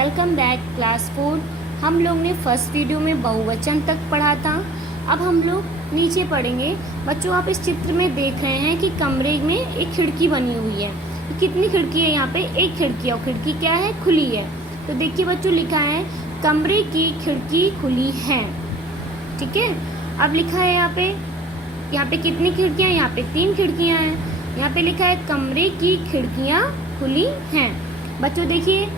Welcome back class 4। हम लोग ने फर्स्ट वीडियो में बहुवचन तक पढ़ा था। अब हम लोग नीचे पढ़ेंगे। बच्चों, आप इस चित्र में देख रहे हैं कि कमरे में एक खिड़की बनी हुई है। तो कितनी खिड़की है? यहाँ पे एक खिड़की है और खिड़की क्या है? खुली है। तो देखिए बच्चों, लिखा है कमरे की खिड़की खुली है। ठीक है, अब लिखा है यहाँ पे कितनी खिड़कियाँ? यहाँ पे 3 खिड़कियाँ हैं। यहाँ पे लिखा है कमरे की खिड़कियाँ खुली हैं। बच्चों देखिए,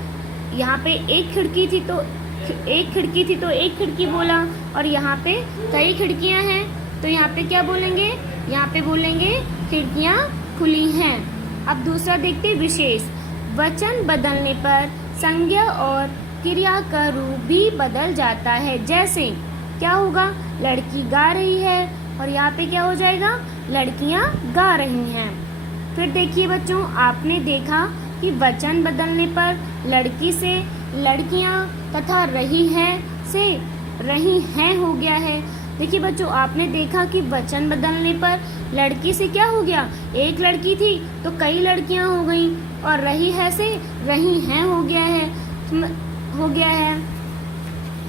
यहाँ पे एक खिड़की थी तो एक खिड़की बोला, और यहाँ पे कई खिड़कियाँ हैं तो यहाँ पे क्या बोलेंगे? यहाँ पे बोलेंगे खिड़कियाँ खुली हैं। अब दूसरा देखते, विशेष। वचन बदलने पर संज्ञा और क्रिया का रूप भी बदल जाता है। जैसे क्या होगा? लड़की गा रही है और यहाँ पे क्या हो जाएगा? लड़कियाँ गा रही हैं। फिर देखिए बच्चों, आपने देखा कि वचन बदलने पर लड़की से लड़कियां तथा रही है से रही हैं हो गया है। देखिए बच्चों, आपने देखा कि वचन बदलने पर लड़की से क्या हो गया? एक लड़की थी तो कई लड़कियां हो गई, और रही है से रही हैं हो गया है।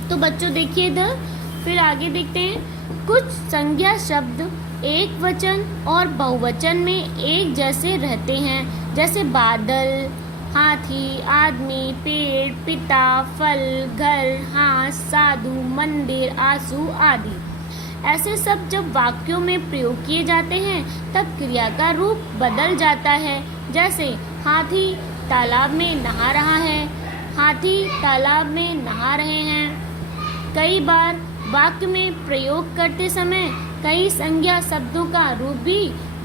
तो बच्चों देखिए इधर, फिर आगे देखते हैं। कुछ संज्ञा शब्द एक वचन और बहुवचन में एक जैसे रहते हैं, जैसे बादल, हाथी, आदमी, पेड़, पिता, फल, घर, हाथ, साधु, मंदिर, आंसू आदि। ऐसे सब जब वाक्यों में प्रयोग किए जाते हैं तब क्रिया का रूप बदल जाता है। जैसे हाथी तालाब में नहा रहा है, हाथी तालाब में नहा रहे हैं। कई बार वाक्य में प्रयोग करते समय कई संज्ञा शब्दों का रूप भी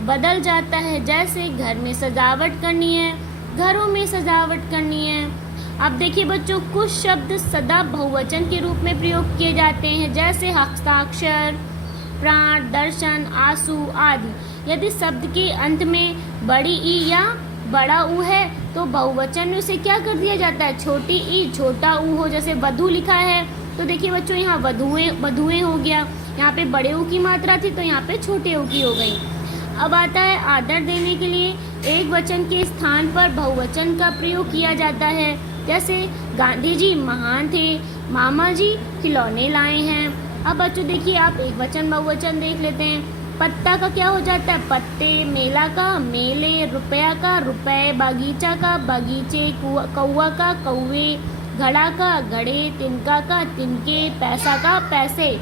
बदल जाता है। जैसे घर में सजावट करनी है, घरों में सजावट करनी है। अब देखिए बच्चों, कुछ शब्द सदा बहुवचन के रूप में प्रयोग किए जाते हैं, जैसे हस्ताक्षर, प्राण, दर्शन, आंसू आदि। यदि शब्द के अंत में बड़ी ई या बड़ा ऊ है तो बहुवचन में उसे क्या कर दिया जाता है? छोटी ई छोटा ऊ हो। जैसे वधु लिखा है तो देखिए बच्चों, यहाँ वधुएं हो गया। यहाँ पे बड़े ऊ की मात्रा थी तो यहाँ पे छोटे ऊ की हो गई। अब आता है आदर देने के लिए एक वचन के स्थान पर बहुवचन का प्रयोग किया जाता है। जैसे गांधी जी महान थे, मामा जी खिलौने लाए हैं। अब बच्चों देखिए, आप एक वचन बहुवचन देख लेते हैं। पत्ता का क्या हो जाता है? पत्ते, मेला का मेले, रुपया का रुपए, बगीचा का बगीचे, कौवा का कौवे, घड़ा का घड़े, तिनका का तिनके, पैसा का पैसे,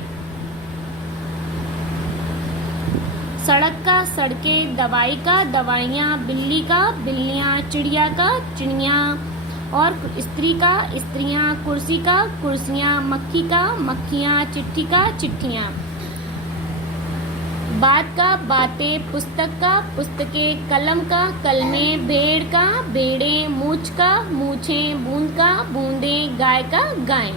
सड़क का सड़कें, दवाई का दवाइयाँ, बिल्ली का बिल्लियाँ, चिड़िया का चिड़ियाँ, और स्त्री का स्त्रियाँ, कुर्सी का कुर्सियाँ, मक्खी का मक्खियाँ, चिट्ठी का चिट्ठियाँ, बात का बातें, पुस्तक का पुस्तकें, कलम का कलमें, भेड़ का भेड़ें, मूछ का मूछें, बूंद का बूंदें, गाय का गायें।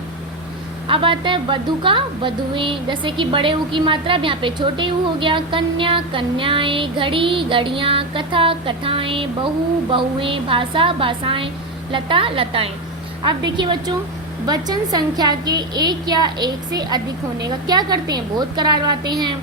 अब आता है वधु का वधुएं। जैसे कि बड़े ऊ की मात्रा यहाँ पे छोटे ऊ हो गया। कन्या कन्याएं, घड़ी घड़ियाँ, कथा कथाएं, बहू बहुएं, भाषा भाषाएं, लता लताएं। अब देखिए बच्चों, वचन संख्या के एक या एक से अधिक होने का क्या करते हैं? बोध करवाते हैं।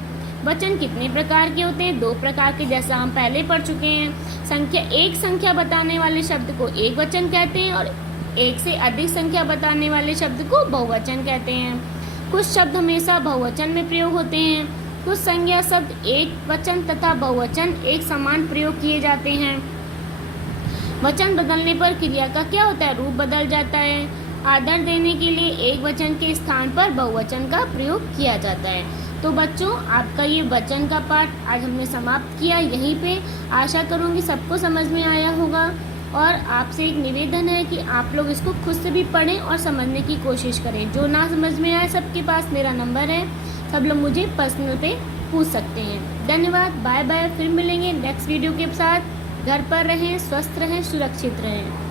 वचन कितने प्रकार के होते हैं? 2 प्रकार के, जैसा हम पहले पढ़ चुके हैं। एक संख्या बताने वाले शब्द को एक वचन कहते हैं और एक से अधिक संख्या बताने वाले शब्द को बहुवचन कहते हैं। कुछ शब्द हमेशा बहुवचन में प्रयोग होते हैं। कुछ संज्ञा शब्द एक वचन तथा बहुवचन एक समान प्रयोग किए जाते हैं। वचन बदलने पर क्रिया का क्या होता है? रूप बदल जाता है। आदर देने के लिए एक वचन के स्थान पर बहुवचन का प्रयोग किया जाता है। तो बच्चों, आपका ये वचन का पाठ आज हमने समाप्त किया यहीं पे। आशा करूँगी सबको समझ में आया होगा, और आपसे एक निवेदन है कि आप लोग इसको खुद से भी पढ़ें और समझने की कोशिश करें। जो ना समझ में आए, सबके पास मेरा नंबर है, सब लोग मुझे पर्सनल पे पूछ सकते हैं। धन्यवाद, बाय बाय। फिर मिलेंगे नेक्स्ट वीडियो के साथ। घर पर रहें, स्वस्थ रहें, सुरक्षित रहें।